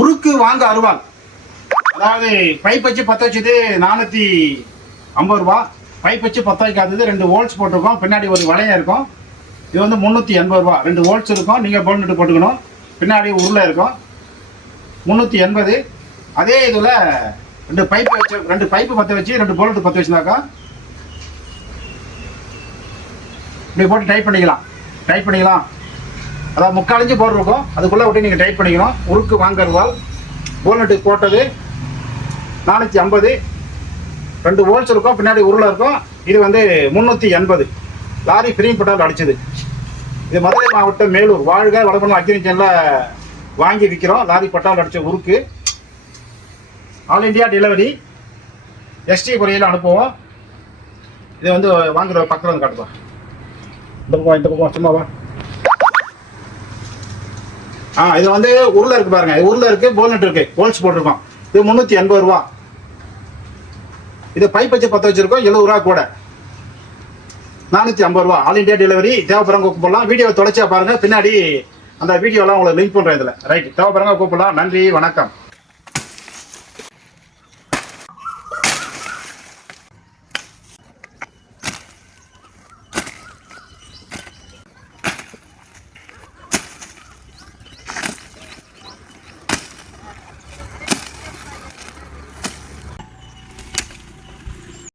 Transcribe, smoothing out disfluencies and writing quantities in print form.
உருக்கு வாங்க அருவாள், அதாவது பைப் வச்சு பற்ற வச்சது 450 ரூபா. பைப் வச்சு பற்ற வைக்காதது 2 வோல்ட்ஸ் போட்டிருக்கோம், பின்னாடி ஒரு வளையம் இருக்கும். இது வந்து 380 ரூபா. 2 வோல்ட்ஸ் இருக்கும், நீங்கள் போல்நெட்டு போட்டுக்கணும். பின்னாடி உருளை இருக்கும், 380. அதே இதில் 2 பைப்பு பற்ற வச்சு 2 போல்ட்டு பற்ற வச்சுனாக்கா இப்படி போட்டு டைப் பண்ணிக்கலாம். அதாவது 3/4 இன்ச்சு போட்டிருக்கோம், அதுக்குள்ளே விட்டு நீங்கள் டைப் பண்ணிக்கணும். உருக்கு வாங்கருவால் போல்நெட்டுக்கு போட்டது 450. 2 வோல்ட்ஸ் இருக்கும், பின்னாடி உருளை இருக்கும். இது வந்து 380. லாரி ஃப்ரீ பட்டால் அடிச்சது. இது மதுரை மாவட்டம் மேலூர் வாழ்க வளபண்ணம் அக்ரிகல்ச்சரில் வாங்கி விற்கிறோம். லாரி பட்டால் அடித்த உருக்கு ஆல் இண்டியா டெலிவரி, எஸ்டி குறையில் அனுப்புவோம். இதை வந்து வாங்குற பக்கத்தில் வந்து காட்டுப்பா. இந்த பக்கம் சும்மாவா. இது வந்து உருளை இருக்கு பாருங்க, உருளை இருக்கு, போல்நெட் இருக்கு, வோல்ட்ஸ் போட்டிருக்கோம். இது 380 ரூபா. இது பைப் வச்சு பற்ற வச்சிருக்கோம், 70 ரூபா கூட, 450 ரூபா. All India delivery. தேவைப்படுறவங்க கூப்பிடலாம். வீடியோவை தொலைச்சா பாருங்க, பின்னாடி அந்த வீடியோலாம் உங்களுக்கு லிங்க் பண்றேன் இதில். ரைட், தேவைப்படுறவங்க கூப்பிடலாம். நன்றி, வணக்கம்.